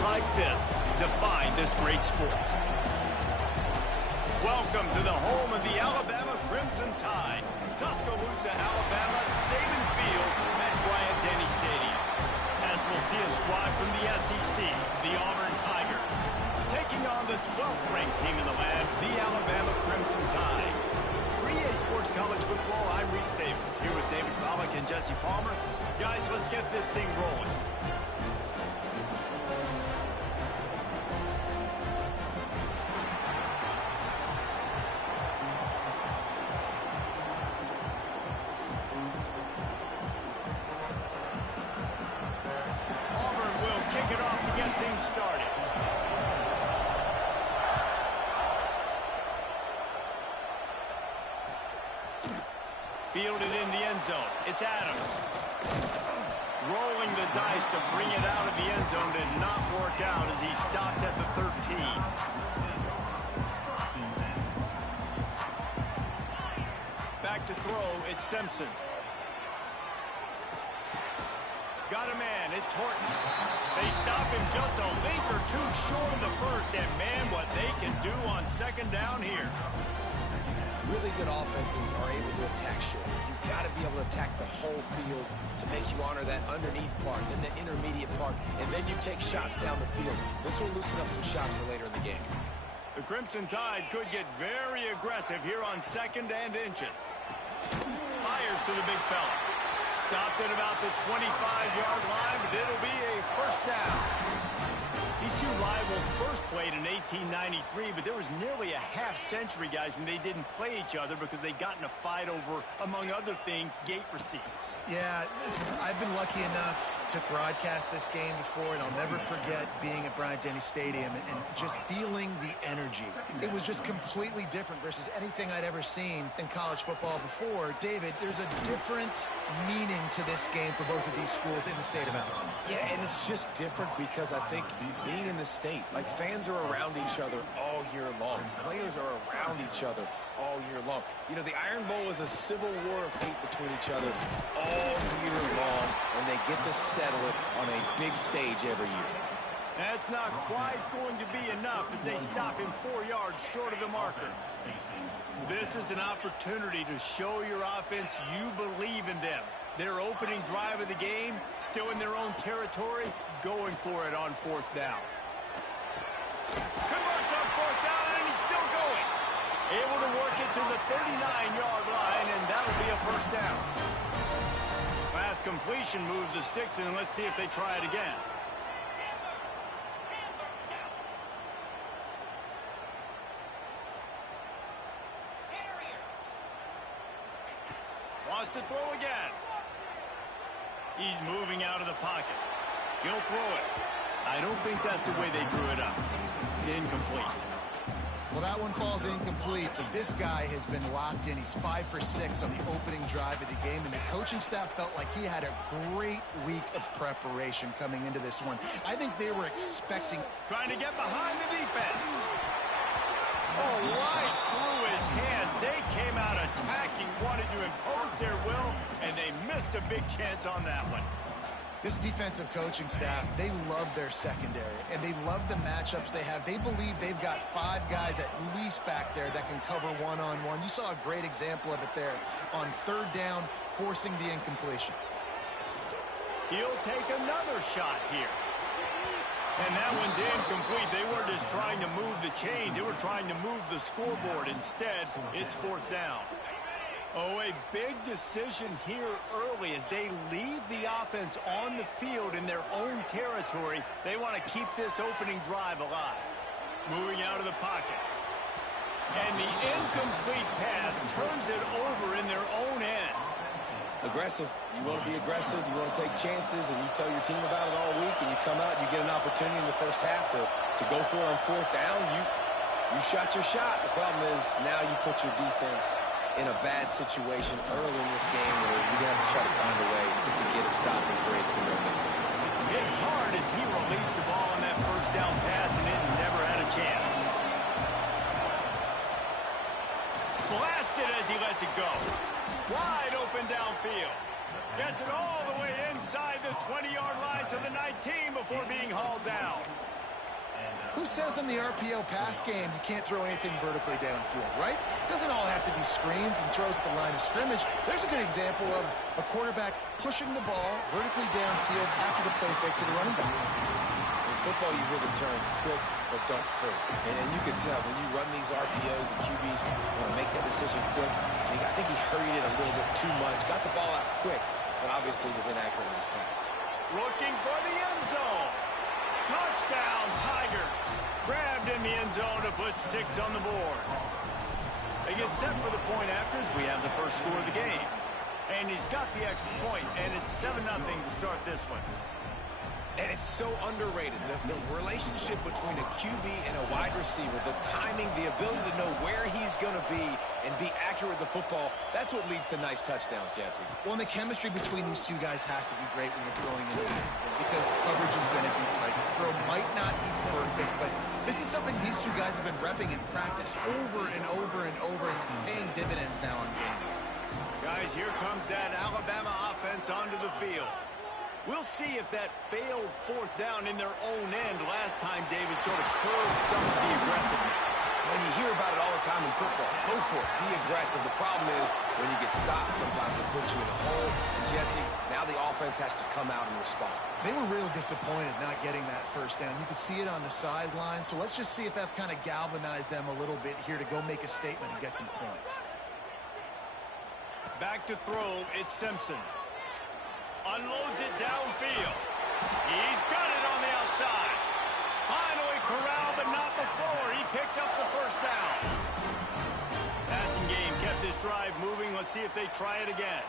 like this define this great sport. Welcome to the home of the Alabama Crimson Tide, Tuscaloosa, Alabama, Saban Field at Bryant-Denny Stadium. As we'll see a squad from the SEC, the Auburn Tigers, taking on the 12th ranked team in the land, the Alabama Crimson Tide. For EA Sports College Football, I'm Reese Davis, here with David Pollack and Jesse Palmer. Guys, let's get this thing rolling. Fielded in the end zone. It's Adams. Rolling the dice to bring it out of the end zone did not work out as he stopped at the 13. Back to throw. It's Simpson. Got a man. It's Horton. They stop him just a link or two short of the first, and man, what they can do on second down here. Really good offenses are able to attack short. You've got to be able to attack the whole field to make you honor that underneath part, then the intermediate part, and then you take shots down the field. This will loosen up some shots for later in the game. The Crimson Tide could get very aggressive here on second and inches. Fires to the big fella. Stopped at about the 25-yard line, but it'll be a first down. These two rivals first played in 1893, but there was nearly a half-century, guys, when they didn't play each other because they got in a fight over, among other things, gate receipts. Yeah, listen, I've been lucky enough to broadcast this game before, and I'll never forget being at Bryant-Denny Stadium and just feeling the energy. It was just completely different versus anything I'd ever seen in college football before. David, there's a different meaning to this game for both of these schools in the state of Alabama. Yeah, and it's just different because I think being in the state, like fans are around each other all year long. Players are around each other all year long. You know, the Iron Bowl is a civil war of hate between each other all year long, and they get to settle it on a big stage every year. That's not quite going to be enough as they stop him 4 yards short of the marker. This is an opportunity to show your offense you believe in them. Their opening drive of the game, still in their own territory, going for it on fourth down. Converts on fourth down, and he's still going. Able to work it to the 39-yard line, and that'll be a first down. Last completion moves the sticks, and let's see if they try it again. Wants to throw again. He's moving out of the pocket. He'll throw it. I don't think that's the way they drew it up. Incomplete. Well, that one falls incomplete, but this guy has been locked in. He's 5 for 6 on the opening drive of the game, and the coaching staff felt like he had a great week of preparation coming into this one. I think they were expecting... Trying to get behind the defense. Oh, right through his hands. They came out attacking, wanted to impose their will, and they missed a big chance on that one. This defensive coaching staff, they love their secondary, and they love the matchups they have. They believe they've got 5 guys at least back there that can cover one-on-one. You saw a great example of it there on third down, forcing the incompletion. He'll take another shot here. And that one's incomplete. They weren't just trying to move the chains. They were trying to move the scoreboard. Instead, it's fourth down. Oh, a big decision here early as they leave the offense on the field in their own territory. They want to keep this opening drive alive. Moving out of the pocket. And the incomplete pass turns it over in their own end. Aggressive. You want to be aggressive. You want to take chances, and you tell your team about it all week, and you come out and you get an opportunity in the first half to go for it on fourth down. You shot your shot. The problem is now you put your defense in a bad situation early in this game where you're going to have to try to find a way to get a stop and create some momentum. Hit hard as he released the ball on that first down pass, and it never had a chance. Blasted as he lets it go. Wide open downfield. Gets it all the way inside the 20-yard line to the 19 before being hauled down. Who says in the RPO pass game you can't throw anything vertically downfield, right? It doesn't all have to be screens and throws at the line of scrimmage. There's a good example of a quarterback pushing the ball vertically downfield after the play fake to the running back. In football, you hear the term quick but don't hurt. And you can tell when you run these RPOs, the QBs want to make that decision quick. And I think he hurried it a little bit too much, got the ball out quick, but obviously was inaccurate with his pass. Looking for the end zone. Touchdown, Tigers. Grabbed in the end zone to put 6 on the board. They get set for the point after as we have the first score of the game. And he's got the extra point, and it's 7-0 to start this one. And it's so underrated. The relationship between a QB and a wide receiver, the timing, the ability to know where he's going to be and be accurate with the football, that's what leads to nice touchdowns, Jesse. Well, and the chemistry between these two guys has to be great when you're throwing in the end zone because coverage is going to be tight. The throw might not be perfect, but this is something these two guys have been repping in practice over and over and over, and it's paying dividends now on game. Guys, here comes that Alabama offense onto the field. We'll see if that failed 4th down in their own end last time, David, sort of curbed some of the aggressiveness. When you hear about it all the time in football, go for it, be aggressive. The problem is when you get stopped, sometimes it puts you in a hole. Jesse, now the offense has to come out and respond. They were real disappointed not getting that 1st down. You could see it on the sideline, so let's just see if that's kind of galvanized them a little bit here to go make a statement and get some points. Back to throw, it's Simpson. Unloads it downfield. He's got it on the outside. Finally corralled, but not before. He picks up the 1st down. Passing game kept this drive moving. Let's see if they try it again.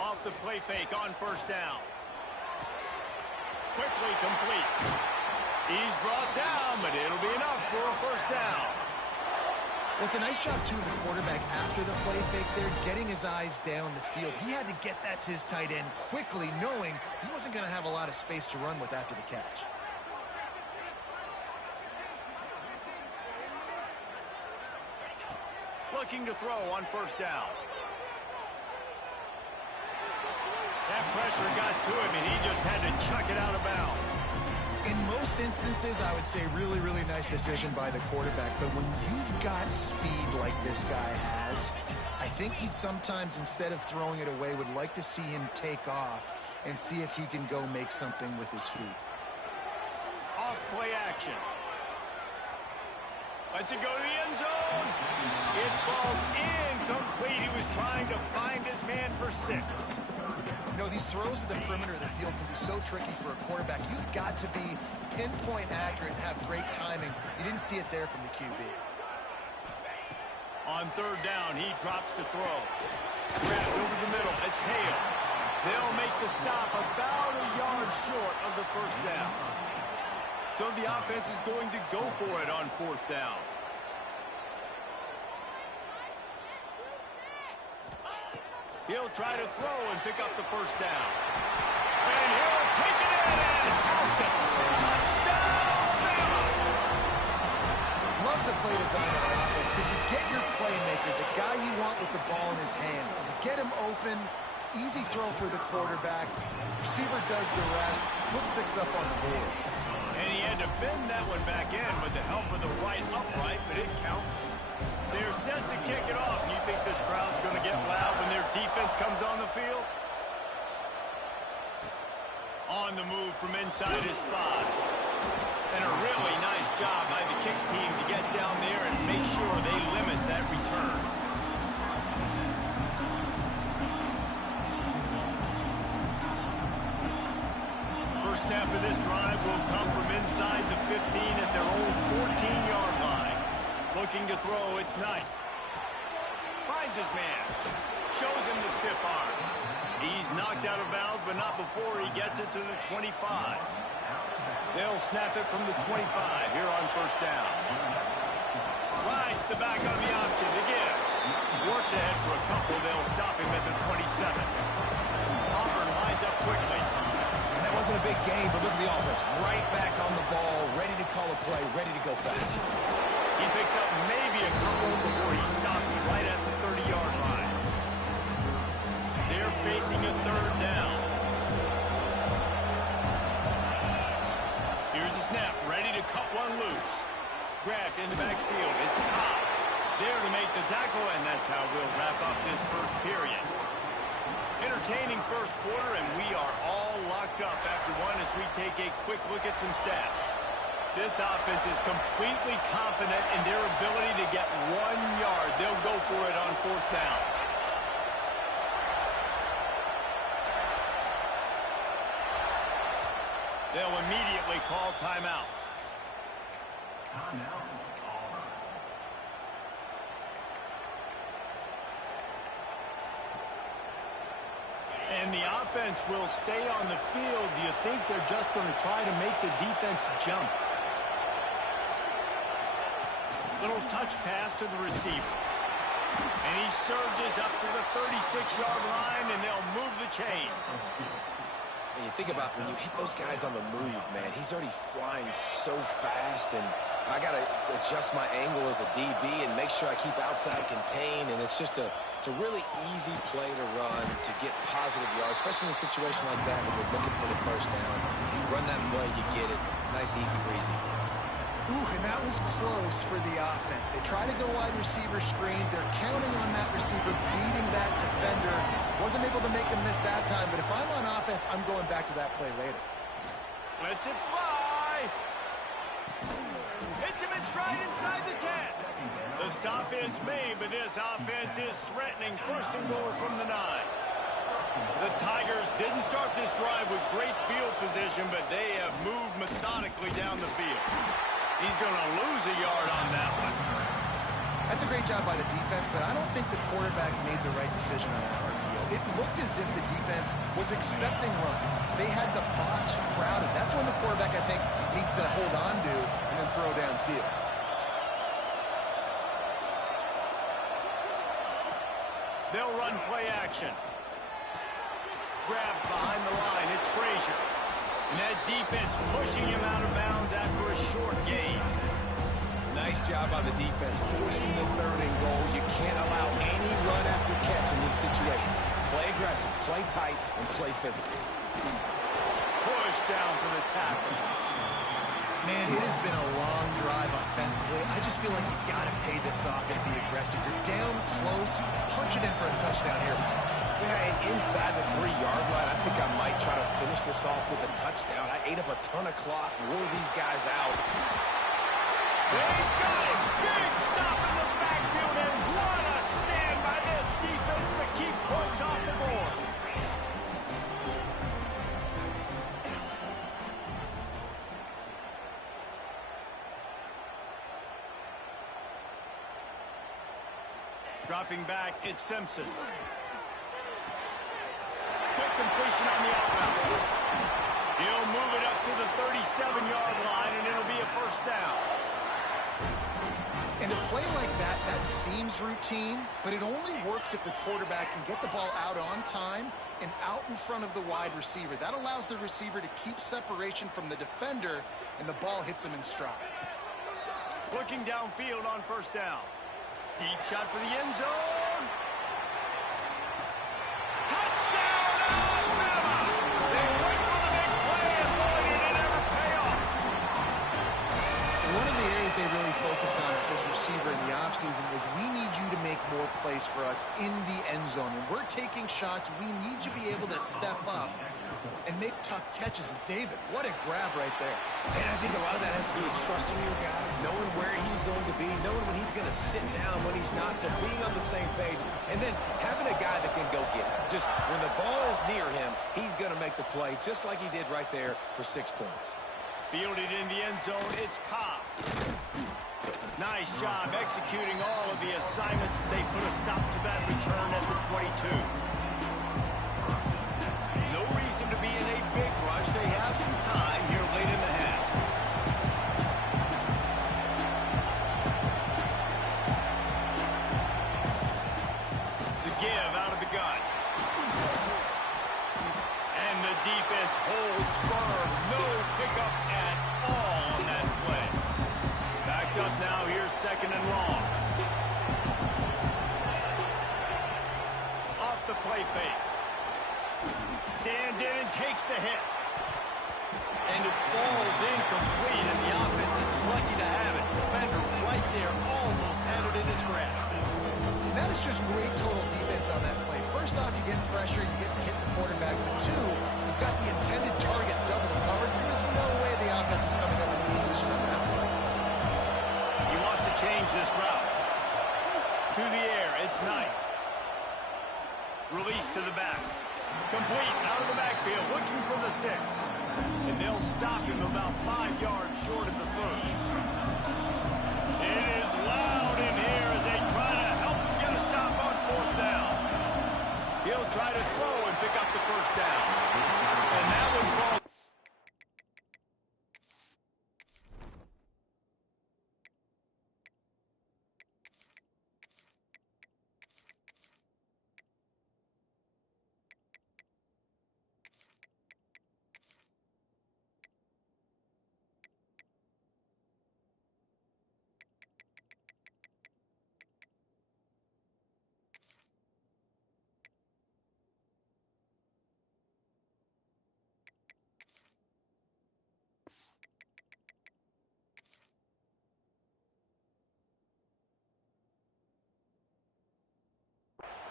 Off the play fake on 1st down. Quickly complete. He's brought down, but it'll be enough for a 1st down. Well, it's a nice job, too, of the quarterback after the play fake there, getting his eyes down the field. He had to get that to his tight end quickly, knowing he wasn't going to have a lot of space to run with after the catch. Looking to throw on 1st down. That pressure got to him, and he just had to chuck it out of bounds. In most instances, I would say really, really nice decision by the quarterback. But when you've got speed like this guy has, I think he'd sometimes, instead of throwing it away, would like to see him take off and see if he can go make something with his feet. Off play action. Lets it go to the end zone. It falls incomplete. He was trying to find his man for 6. You know, these throws at the perimeter of the field can be so tricky for a quarterback. You've got to be pinpoint accurate and have great timing. You didn't see it there from the QB. On 3rd down, he drops to throw. Grabbed over the middle. It's Hale. They'll make the stop about a yard short of the 1st down. So the offense is going to go for it on 4th down. He'll try to throw and pick up the 1st down. And he'll take it in and house it. Touchdown, Bama! Love the play design of our offense because you get your playmaker, the guy you want with the ball in his hands. You get him open, easy throw for the quarterback. Receiver does the rest, puts 6 up on the board. And he had to bend that one back in with the help of the right upright, but it counts. They're set to kick it off, and you think this crowd's going to get loud when their defense comes on the field? On the move from inside his 5. And a really nice job by the kick team to get down there and make sure they limit that return. First snap of this drive will come from inside the 15 at their own 14-yard line. Looking to throw, it's Knight. Finds his man. Shows him the stiff arm. He's knocked out of bounds, but not before he gets it to the 25. They'll snap it from the 25 here on 1st down. Rides the back on the option to give. Works ahead for a couple. They'll stop him at the 27. Auburn lines up quickly. And that wasn't a big game, but look at the offense. Right back on the ball, ready to call a play, ready to go fast. He picks up maybe a couple before he's stopped right at the 30-yard line. entertaining first quarter, and we are all locked up after one as we take a quick look at some stats. This offense is completely confident in their ability to get 1 yard. They'll go for it on fourth down. They'll immediately call timeout. Timeout. And the offense will stay on the field. Do you think they're just going to try to make the defense jump? Little touch pass to the receiver. And he surges up to the 36-yard line, and they'll move the chain. And you think about when you hit those guys on the move, man, he's already flying so fast, and I got to adjust my angle as a DB and make sure I keep outside contained, and it's just a really easy play to run to get positive yards, especially in a situation like that when you're looking for the first down. You run that play, you get it. Nice, easy breezy. Ooh, and that was close for the offense. They try to go wide receiver screen. They're counting on that receiver beating that defender. Wasn't able to make him miss that time, but if I'm on offense, I'm going back to that play later. Lets it fly. Hits him in stride inside the 10. The stop is made, but this offense is threatening. First and goal from the 9. The Tigers didn't start this drive with great field position, but they have moved methodically down the field. He's going to lose a yard on that one. That's a great job by the defense, but I don't think the quarterback made the right decision on that RPO. It looked as if the defense was expecting run. They had the box crowded. That's when the quarterback, I think, needs to hold on to and then throw downfield. They'll run play action. Grabbed behind the line. It's Frazier. And that defense pushing him out of bounds after a short gain. Nice job by the defense forcing the third and goal. You can't allow any run after catch in these situations. Play aggressive, play tight, and play physical. Push down for the tackle. Man, it has been a long drive offensively. I just feel like you got to pay this off and be aggressive. You're down close. Punch it in for a touchdown here. Yeah, and inside the 3-yard line, I think I might try to finish this off with a touchdown. I ate up a ton of clock, wore these guys out. They got it! Big stop in the backfield, and what a stand by this defense to keep points off the board. Dropping back, it's Simpson. Quick completion on the outbound. He'll move it up to the 37-yard line, and it'll be a first down. And a play like that, that seems routine, but it only works if the quarterback can get the ball out on time and out in front of the wide receiver. That allows the receiver to keep separation from the defender, and the ball hits him in stride. Looking downfield on first down. Deep shot for the end zone. Touchdown, Alabama! They went for the big play, and boy, did it ever pay off. One of the areas they really focused on with this receiver in the offseason was we need you to make more plays for us in the end zone. When we're taking shots, we need you to be able to step up and make tough catches. And David, what a grab right there. And I think a lot of that has to do with trusting your guy, knowing where he's going to be, knowing when he's going to sit down, when he's not, so being on the same page, and then having a guy that can go get it. Just when the ball is near him, he's going to make the play, just like he did right there for 6 points. Fielded in the end zone, it's Cobb. Nice job executing all of the assignments as they put a stop to that return at the 22. No reason to be in a big rush. They have some time here late in the half. The give out of the gun. And the defense holds firm. No pickup at all on that play. Backed up now. Here's second and long. Off the play fake. Stands in and takes the hit. And it falls incomplete, and the offense is lucky to have it. Defender right there almost had it in his grasp. And that is just great total defense on that play. First first off, you get pressure, you get to hit the quarterback. But two, you've got the intended target double covered. There is no way the offense was coming up with a position on that play. He wants to change this route. To the air, it's Knight. Release to the back. Complete out of the backfield, looking for the sticks. And they'll stop him about 5 yards short of the first. It is loud in here as they try to help him get a stop on fourth down. He'll try to throw and pick up the first down. And that one falls.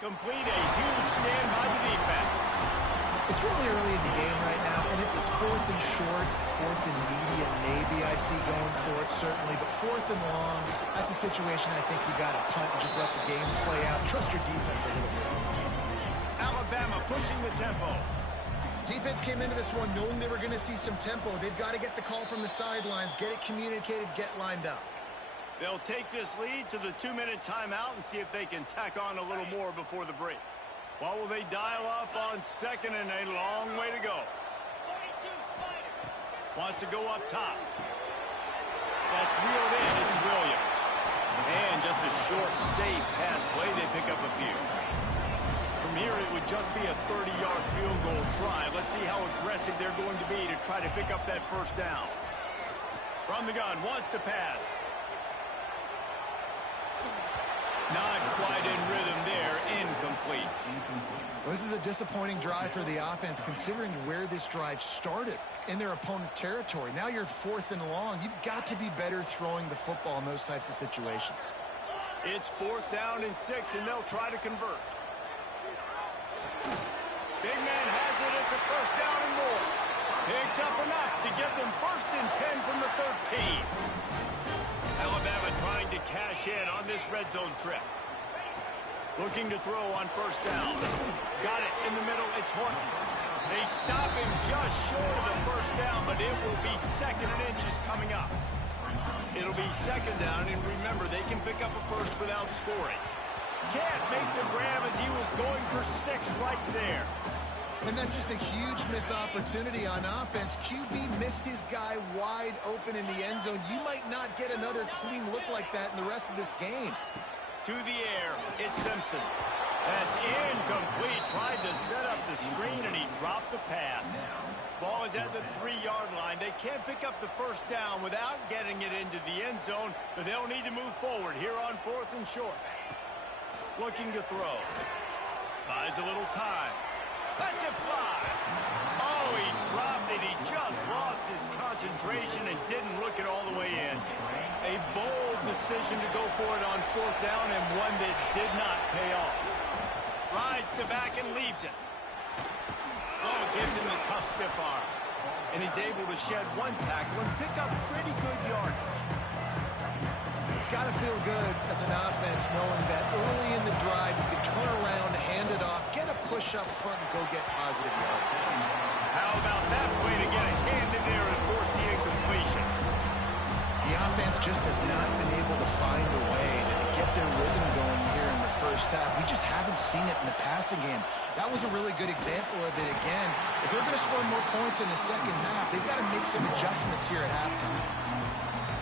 Complete a huge stand by the defense. It's really early in the game right now, and if it's fourth and short, fourth and medium, maybe I see going for it, certainly. But fourth and long, that's a situation I think you got to punt and just let the game play out. Trust your defense a little bit. Alabama pushing the tempo. Defense came into this one knowing they were going to see some tempo. They've got to get the call from the sidelines, get it communicated, get lined up. They'll take this lead to the 2-minute timeout and see if they can tack on a little more before the break. What will they dial up on second and a long way to go? Wants to go up top. That's reeled in. It's Williams. And just a short, safe pass play. They pick up a few. From here, it would just be a 30-yard field goal try. Let's see how aggressive they're going to be to try to pick up that first down. From the gun, wants to pass. Not quite in rhythm there. Incomplete. Well, this is a disappointing drive for the offense, considering where this drive started, in their opponent territory. Now you're fourth and long. You've got to be better throwing the football in those types of situations. It's fourth down and 6, and they'll try to convert. Big man has it. It's a first down and more. Picks up enough to get them first and 10 from the 13. Alabama trying to cash in on this red zone trip. Looking to throw on first down. Got it in the middle. It's Horton. They stop him just short of the first down, but it will be second and inches coming up. It'll be second down, and remember, they can pick up a first without scoring. Can't make the grab as he was going for 6 right there. And that's just a huge missed opportunity on offense. QB missed his guy wide open in the end zone. You might not get another clean look like that in the rest of this game. To the air, it's Simpson. That's incomplete. Tried to set up the screen, and he dropped the pass. Ball is at the 3-yard line. They can't pick up the first down without getting it into the end zone, but they'll need to move forward here on fourth and short. Looking to throw. Buys a little time. Let's it fly. Oh, he dropped it. He just lost his concentration and didn't look it all the way in. A bold decision to go for it on fourth down, and one that did not pay off. Rides the back and leaves it. Oh, gives him the tough stiff arm. And he's able to shed one tackle and pick up pretty good yardage. It's got to feel good as an offense knowing that early in the drive you can turn around, hand it off, get a push up front, and go get positive yardage. How about that play to get a hand in there and force the incompletion? The offense just has not been able to find a way to get their rhythm going here in the first half. We just haven't seen it in the passing game. That was a really good example of it again. If they're going to score more points in the second half, they've got to make some adjustments here at halftime.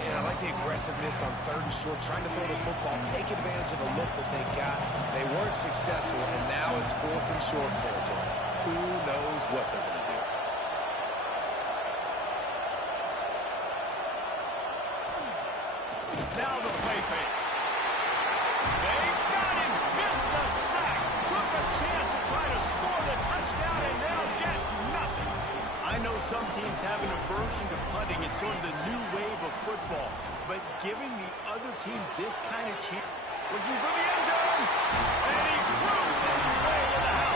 And I like the aggressiveness on third and short, trying to throw the football, take advantage of a look that they got. They weren't successful, and now it's fourth and short territory. Who knows what they're going to do? Now the play fake. They got him. It's a sack. Took a chance to try to score the touchdown, and they'll get nothing. I know some teams have an aversion to punting. It's sort of the new wave of football. But giving the other team this kind of chance. Looking for the end zone. And he cruises his way to the house.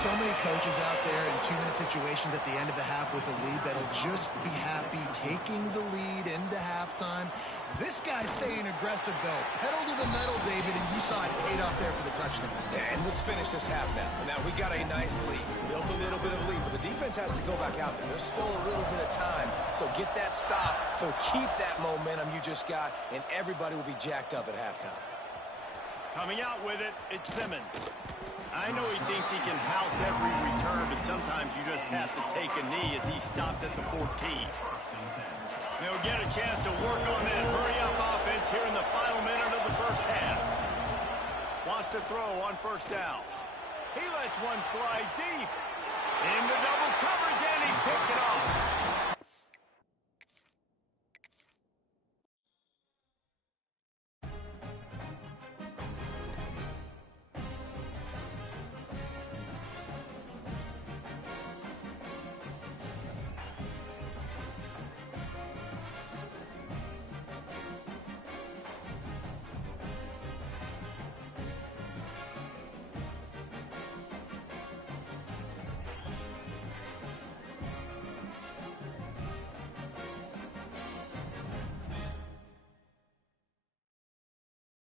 so many coaches out there in 2-minute situations at the end of the half with the lead that'll just be happy taking the lead into halftime. This guy's staying aggressive, though. Pedal to the metal, David, and you saw it paid off there for the touchdown. And let's finish this half now. Now, we got a nice lead. Built a little bit of lead, but the defense has to go back out there. There's still a little bit of time. So get that stop to keep that momentum you just got, and everybody will be jacked up at halftime. Coming out with it, it's Simmons. I know he thinks he can house every return, but sometimes you just have to take a knee as he stopped at the 14. They'll get a chance to work on that hurry-up offense here in the final minute of the first half. Wants to throw on first down. He lets one fly deep. Into double coverage, and he picked it